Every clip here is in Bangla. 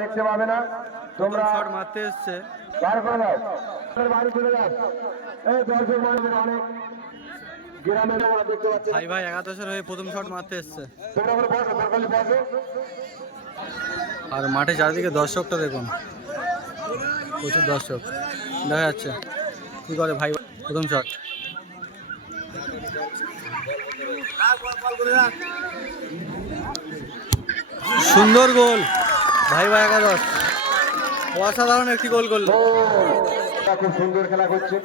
দেখতে পাবে না। তোমরা শট মারতে এসছে। বার করে দাও বাড়ি চলে যাও। এই দর্শক মানুষের অনেক গ্রামে তোমরা দেখতে পাচ্ছ। ভাই ভাই একাদশের হয়ে প্রথম শট মারতে এসছে। তোমরা করে বসো দরকারি বসো। আর মাঠে চারিদিকে দর্শকটা দেখুন। প্রচুর দর্শক। দেখা যাচ্ছে। কি করে ভাই প্রথম শট সুন্দর গোল। ভাই ভাই একাদশ। অসাধারণ একটি গোল করল। খুব সুন্দর খেলা করছে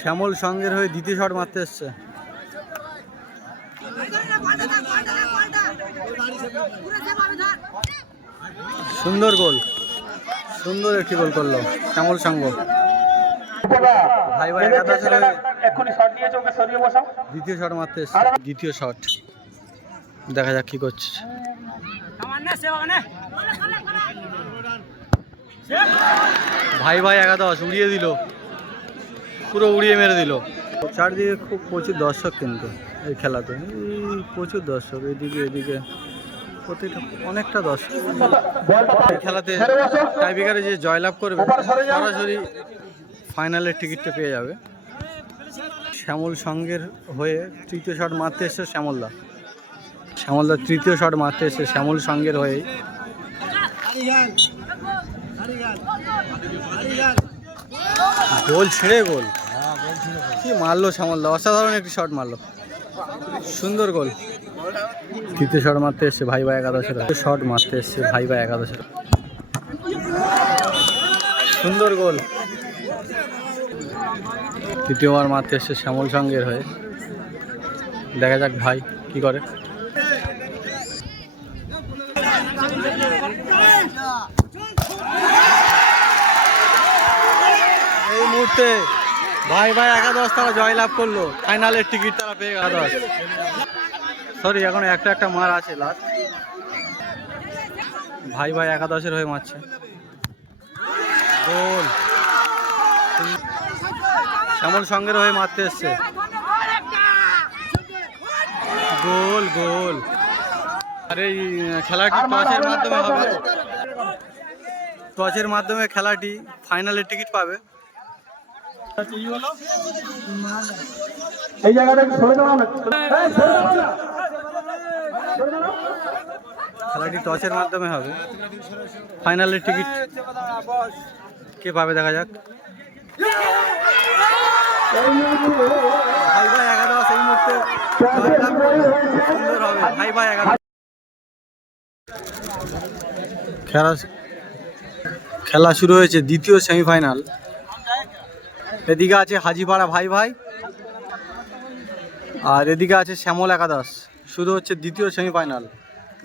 শ্যামল সঙ্গের হয়ে দ্বিতীয় শট মারতে এসছে। সুন্দর গোল। সুন্দর একটি গোল করল শ্যামল সঙ্গ। ভাই ভাই বসাও দ্বিতীয় শট মারতে এসছে। দ্বিতীয় শট। দেখা যাক কি করছে। ভাই ভাই একাদশ উড়িয়ে দিল। পুরো উড়িয়ে মেরে দিল। চারদিকে খুব প্রচুর দর্শক কিন্তু এই খেলাতে। এই প্রচুর দর্শক এদিকে এদিকে। প্রত্যেকটা অনেকটা দর্শক। এই খেলাতে টাইব্রেকারে যে জয়লাভ করবে সরাসরি ফাইনালের টিকিটটা পেয়ে যাবে। শ্যামল সঙ্গের হয়ে তৃতীয় শট মারতে এসছে শ্যামলদা। শ্যামলদা তৃতীয় শট মারতে এসছে শ্যামল সঙ্গের হয়ে গোল ছেড়ে গোল। কি মারলো শ্যামলদা? অসাধারণ একটি শট মারলো। সুন্দর গোল। তৃতীয় শট মারতে এসছে ভাই ভাই একাদশের শট মারতে এসছে ভাই ভাই একাদশের সুন্দর গোল। তৃতীয়বার মারতে এসছে শ্যামল সঙ্গের হয়ে। দেখা যাক ভাই কি করে এই মুহূর্তে ভাই ভাই একাদশ তারা জয়লাভ করল। ফাইনালের টিকিট তারা পেয়ে একাদশ। সরি এখন একটা একটা মার আছে লাস্ট ভাই ভাই একাদশের হয়ে মারছে। গোল। শ্যামল সঙ্গের হয়ে মারতে এসছে। গোল গোল। আর এই খেলাটি টসের মাধ্যমে হবে? টসের মাধ্যমে খেলাটি ফাইনালের টিকিট পাবে। এই জায়গাটা সরে দাও না। খেলাটি টসের মাধ্যমে হবে। ফাইনালের টিকিট কে পাবে দেখা যাক। এই মুহূর্তে সুন্দর হবে। একাদশ খেলা খেলা শুরু হয়েছে দ্বিতীয় সেমিফাইনাল এদিকে আছে হাজিপাড়া ভাই ভাই, আর এদিকে আছে শ্যামল একাদশ। শুরু হচ্ছে দ্বিতীয় সেমিফাইনাল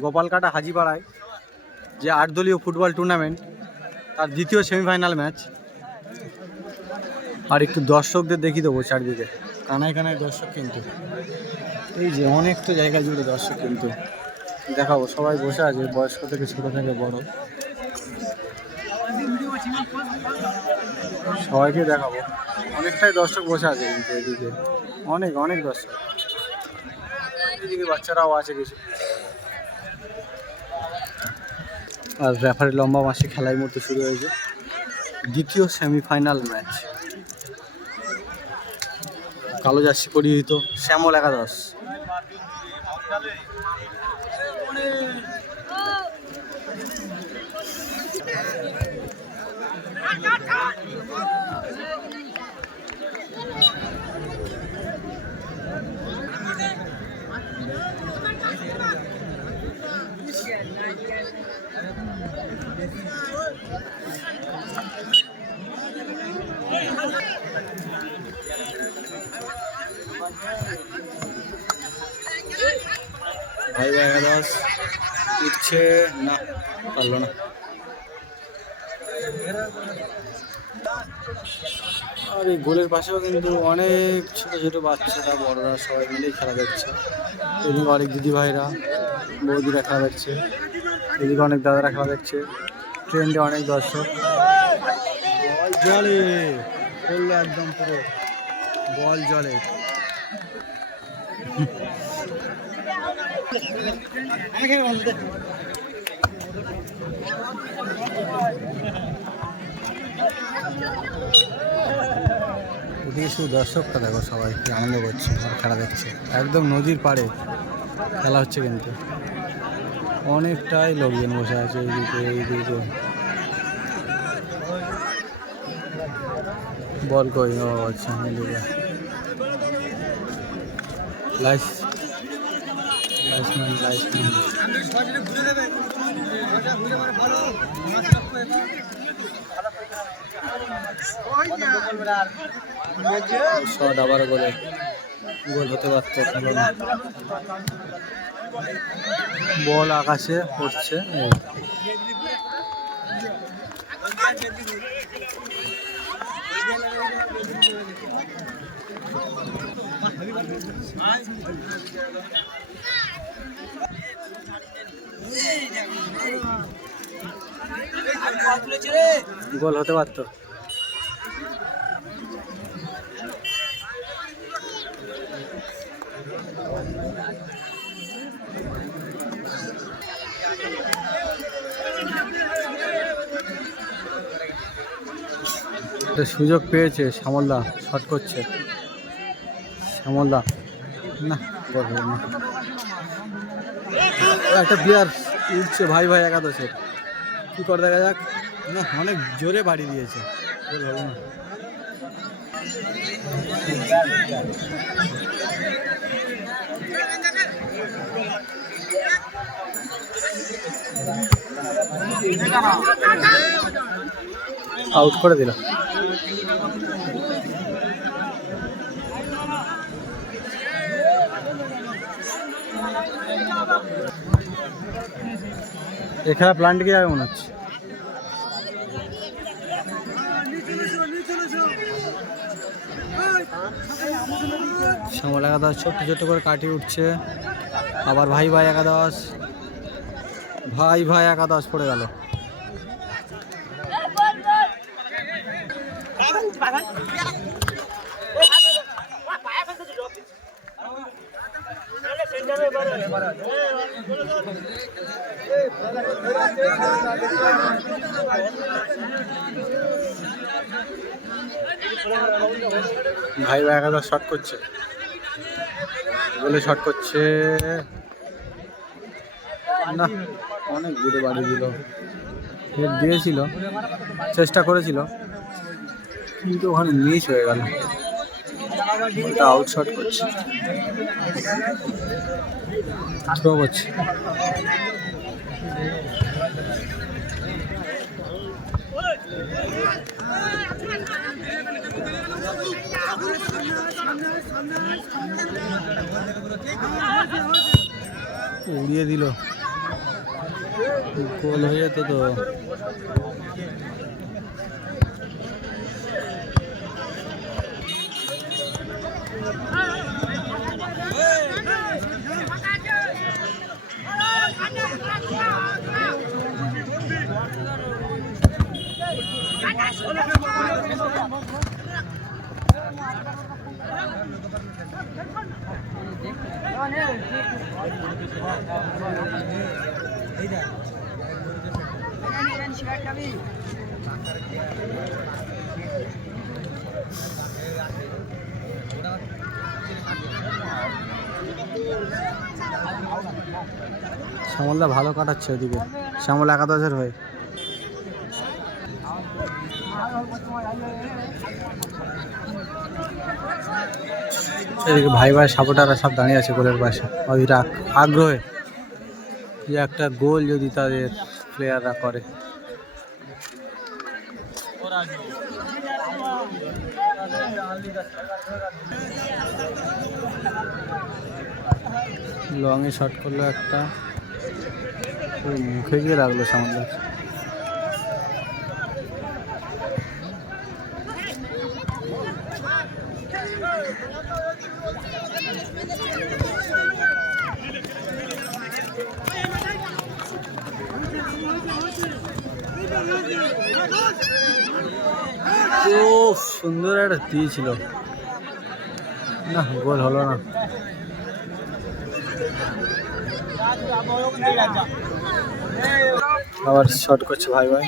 গোপালকাটা হাজিপাড়ায়, যে আটদলীয় ফুটবল টুর্নামেন্ট তার দ্বিতীয় সেমিফাইনাল ম্যাচ আর একটু দর্শকদের দেখিয়ে দেবো চারদিকে। কানায় কানায় দর্শক কিন্তু। এই যে অনেকটা জায়গা জুড়ে দর্শক কিন্তু। দেখাবো, সবাই বসে আছে, বয়স্ক থেকে ছোটো থেকে বড়। সবাইকে দেখাবো। অনেকটাই দর্শক বসে আছে কিন্তু এদিকে। অনেক অনেক দর্শক। এদিকে বাচ্চারাও আছে কিছু। আর রেফারি লম্বা মাসে খেলায় মধ্যে শুরু হয়েছে। দ্বিতীয় সেমিফাইনাল ম্যাচ কালো জার্সি পরিহিত শ্যামল একাদশ। ভাই ভাই উঠছে। না, পারল না। আর এই গোলের পাশেও কিন্তু অনেক ছোট ছোট বাচ্চারা, বড়রা সবাই মিলেই খেলা দেখছে। এদিকে অনেক দিদি ভাইরা বৌদিরা খেলা দেখছে। এদিকে অনেক দাদারা খেলা দেখছে। ট্রেন্ডে অনেক দর্শক। বল জলে একদম পুরো। বল জলে। শুধু দর্শকটা দেখো সবাই কি আনন্দ করছে আর খেলা দেখছে। একদম নদীর পাড়ে খেলা হচ্ছে কিন্তু। অনেকটাই লোকজন বসে আছে এইদিকে এইদিকে। বল কই? আচ্ছা এইদিকে লাইসম্যান শট আবার গোলে। গোল হতে পারতো বল আকাশে পড়ছে। গোল হতে পারতো। সুযোগ পেয়েছে শ্যামলদা শট করছে। শ্যামলদা। না গোল হলো না। একটা প্লেয়ার উঠছে ভাই ভাই একাদশের। কী করে দেখা যাক? না, অনেক জোরে বাড়ি দিয়েছে। আউট করে দিল। এ খেলা প্লান্ট কি যাবে মনে হচ্ছে। শ্যামল একাদশ ছোট্ট ছোট্ট করে কাটিয়ে উঠছে। আবার ভাই ভাই একাদশ। ভাই ভাই একাদশ পড়ে গেল। ভাই ভাই একাদশ শট করছে। বলে শট করছে। না, অনেক দূরে বাড়ি দিল হেড দিয়েছিল, চেষ্টা করেছিল, কিন্তু ওখানে মিস হয়ে গেল। বলটা আউট শট করছে। থ্রো করছে। উড়িয়ে দিল গোল হয়ে যেত তো শ্যামলদা ভালো কাটাচ্ছে ওদিকে। শ্যামল একাদশের হয়ে। এদিকে ভাই ভাই সাপোর্টাররা সব দাঁড়িয়ে আছে গোলের পাশে। আগ- আগ্রহে যে একটা গোল যদি তাদের প্লেয়াররা করে। লংয়ে শট করল একটা। মুখে গিয়ে লাগল সামনে খুব সুন্দর একটা দিয়েছিল না গোল হলো না। আবার শট করছে ভাই ভাই।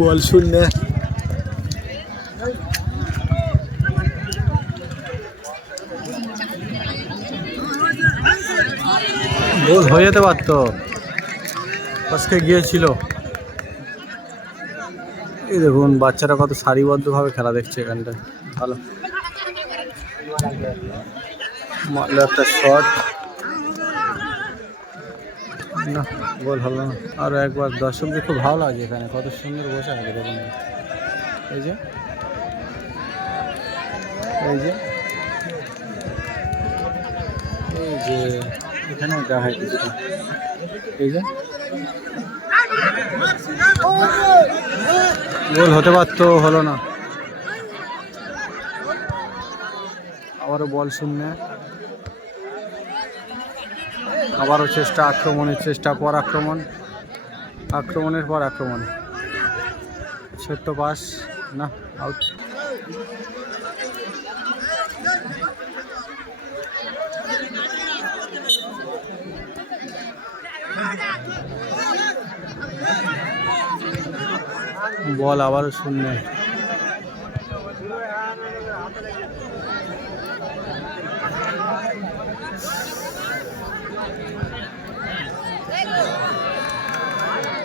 বল শূন্য গোল হয়ে যেতে পারতো। আজকে গিয়েছিল। এই দেখুন, বাচ্চারা কত সারিবদ্ধভাবে খেলা দেখছে এখানটায়। ভালো। একটা শট না, গোল হলো না। আরও একবার দর্শকদের খুব ভালো লাগে এখানে। কত সুন্দর বসে আছে দেখুন। এই যে। এই যে। এই যে। এখানে দেখা হয় এই যে। গোল হতে পারতো, হলো না। আবারও বল শূন্য। আবারও চেষ্টা আক্রমণের চেষ্টা, পর আক্রমণ। আক্রমণের পর আক্রমণ। ছোট্ট পাস, না আউট বল আবারও শূন্য।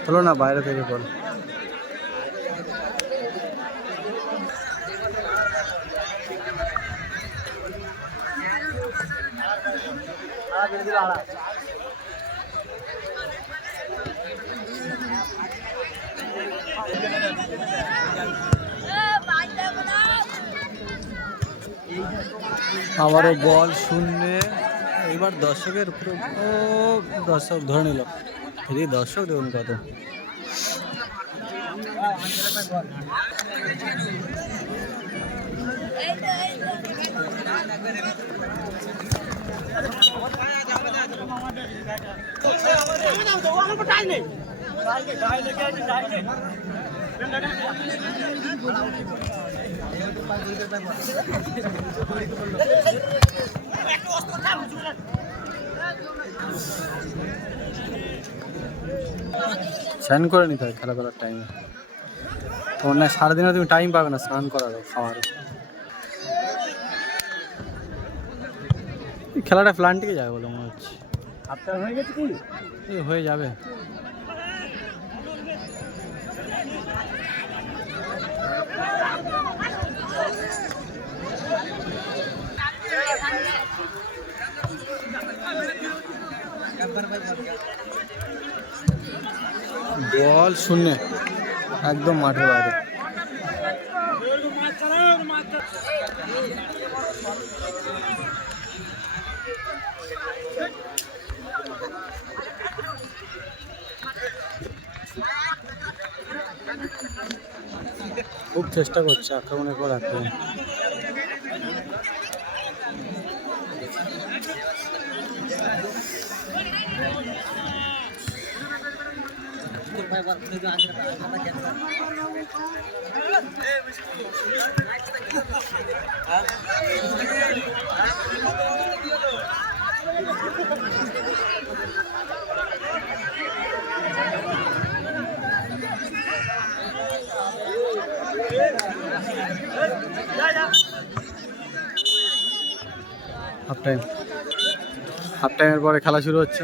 হলো না বাইরে থেকে বল। আবারও বল শূন্যে। এবার দর্শকের পুরো ও দর্শক ধরে নিল। এই দর্শক দেখুন কত। স্নান করে নিতে হয় খেলা করার টাইমে তোমার না সারাদিনে তুমি টাইম পাবে না স্নান করারও খাওয়ারও খেলাটা প্লান্টিকে যাবে বলে মনে হচ্ছে। হয়ে হয়ে যাবে। বল শূন্য। একদম মাঠের বাইরে। খুব চেষ্টা করছে আক্রমণের পর আক্রমণ। হাফ টাইম হাফ টাইমের পরে খেলা শুরু হচ্ছে।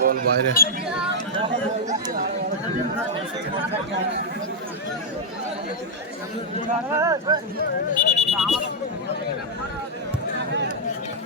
বল বাইরে।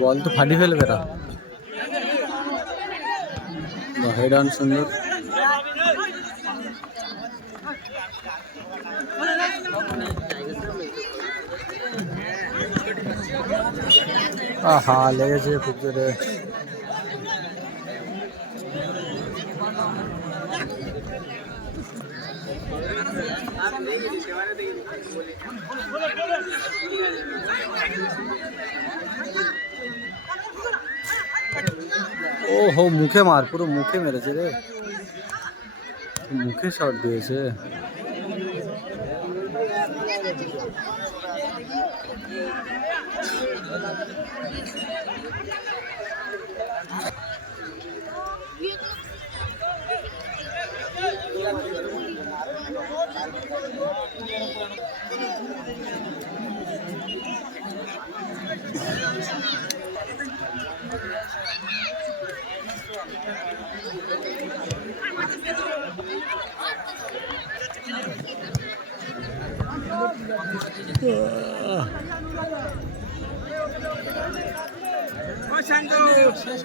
বল তো ফাটি ফেলবে না হেড অন সুন্দর। আহা লেগেছে খুব জোরে। হো মুখে মার পুরো মুখে মেরেছে রে। মুখে শট দিয়েছে।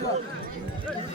よし!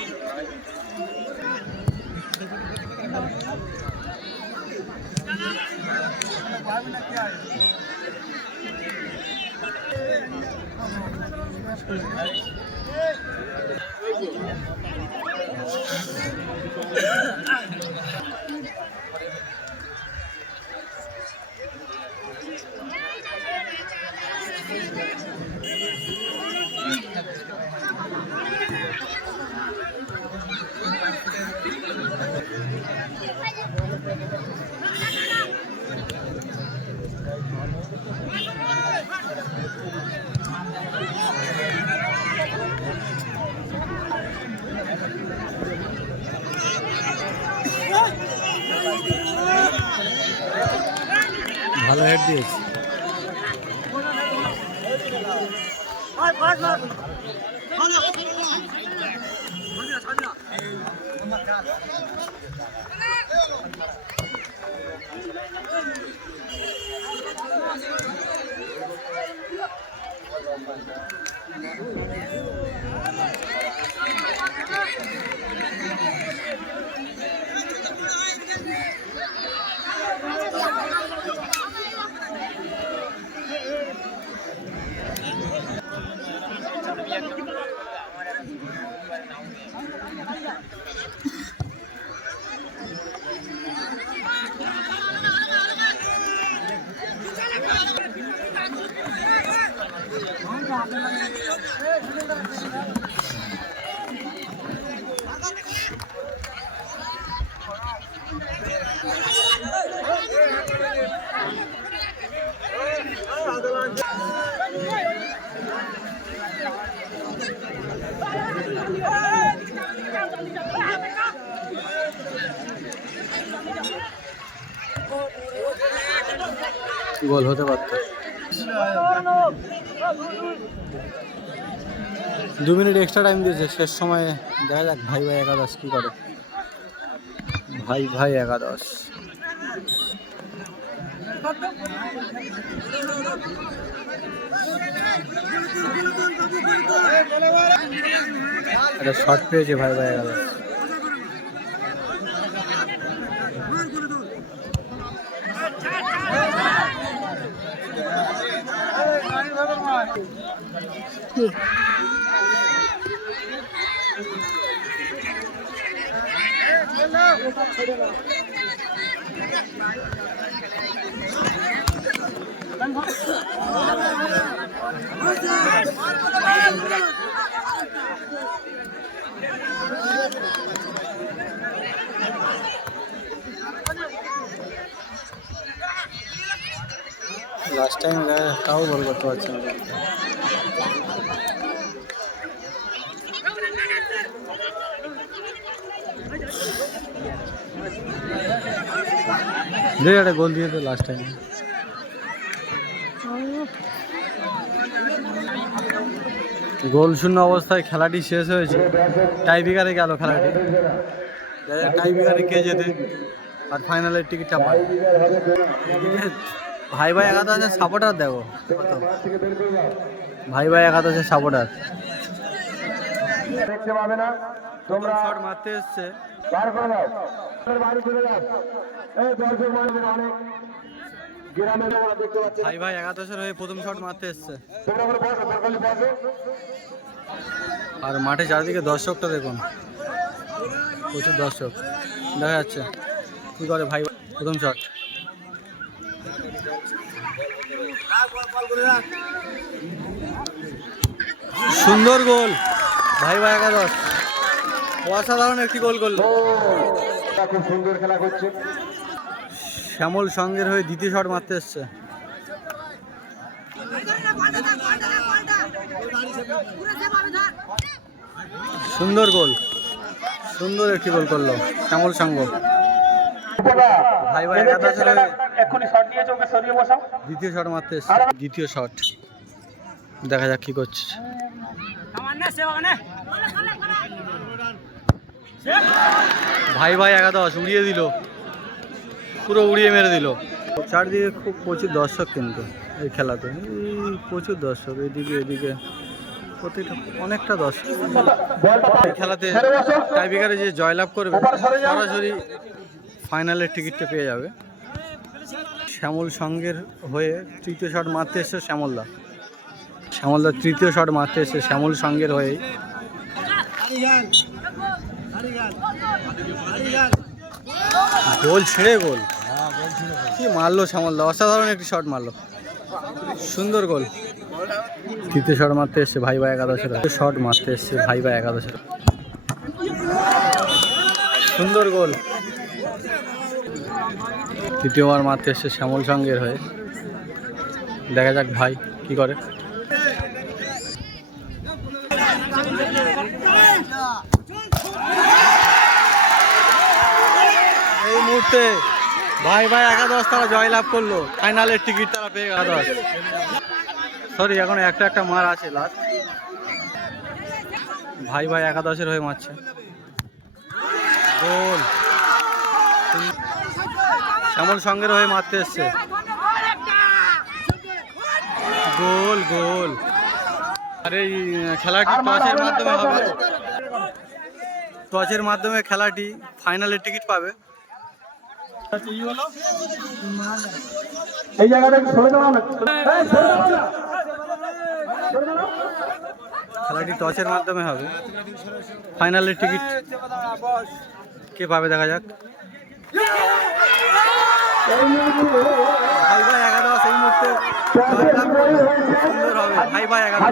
Yeah. গোল হতে পারত। দু মিনিট এক্সট্রা টাইম দিয়েছে, শেষ সময়ে দেখা যাক ভাই ভাই একাদশ কি করে। ভাই ভাই একাদশ। একটা শর্ট পেয়েছে ভাই ভাই একাদশ। লাস্ট টাইম তাও বল করতে পারছি দে একটা গোল দিয়ে লাস্ট টাইম গোল শূন্য অবস্থায় খেলাটি শেষ হয়েছে। টাই বিকারে গেল খেলাটি। টাই বিকারে কে যেতে আর ফাইনালের টিকিটটা পায়। ভাই ভাই একাদশের সাপোর্টার দেখো। ভাই ভাই একাদশের সাপোর্টার দেখতে পাবে না। তোমরা শট মারতে এসছে। বার করে দাও। বাড়ি চলে যাও। এই দর্শক মানুষের অনেক দেখতে পাচ্ছি। ভাই ভাই একাদশের হয়ে প্রথম শট মারতে এসছে। তোমরা করে বসো দরকারি বসো। আর মাঠে চারিদিকে দর্শকটা দেখুন। প্রচুর দর্শক। দেখা যাচ্ছে। কি করে ভাই প্রথম শট সুন্দর গোল। ভাই ভাই একাদশ। অসাধারণ একটি গোল করল। খুব সুন্দর খেলা করছে। শ্যামল সঙ্গের হয়ে দ্বিতীয় শট মারতে এসছে। সুন্দর গোল। সুন্দর একটি গোল করল শ্যামল সঙ্গ। ভাই ভাই বসাও। দ্বিতীয় শট মারতে এসছে। দ্বিতীয় শট। দেখা যাক কি করছে। ভাই ভাই একাদশ উড়িয়ে দিল। পুরো উড়িয়ে মেরে দিল। চারদিকে খুব প্রচুর দর্শক কিন্তু এই খেলাতে। এই প্রচুর দর্শক এদিকে এদিকে। প্রত্যেকটা অনেকটা দর্শক। এই খেলাতে টাইব্রেকারে যে জয়লাভ করবে সরাসরি ফাইনালের টিকিটটা পেয়ে যাবে। শ্যামল সঙ্গের হয়ে তৃতীয় শট মারতে এসছে শ্যামলদা। শ্যামলদা তৃতীয় শট মারতে এসছে শ্যামল সঙ্গের হয়ে গোল ছেড়ে গোল। কি মারলো শ্যামলদা অসাধারণ একটি শট মারলো। সুন্দর গোল। তৃতীয় শট মারতে এসছে ভাই ভাই একাদশের শট মারতে এসছে ভাই ভাই একাদশের। সুন্দর গোল। তৃতীয়বার মারতে এসছে শ্যামল সঙ্গের হয়ে। দেখা যাক ভাই কি করে এই মুহূর্তে ভাই ভাই একাদশ তারা জয়লাভ করল। ফাইনালের টিকিট তারা পেয়ে একাদশ। সরি এখন একটা একটা মার আছে লাস্ট ভাই ভাই একাদশের হয়ে মারছে। গোল। শ্যামল সঙ্গের হয়ে মারতে এসছে। গোল গোল। আর এই খেলাটি টসের মাধ্যমে হবে। টসের মাধ্যমে খেলাটি ফাইনালের টিকিট পাবে। এই। খেলাটি টসের মাধ্যমে হবে ফাইনালের টিকিট কে পাবে দেখা যাক ভাই ভাই একাদশ, এই মুহূর্তে। সুন্দর হবে ভাই ভাই একাদশ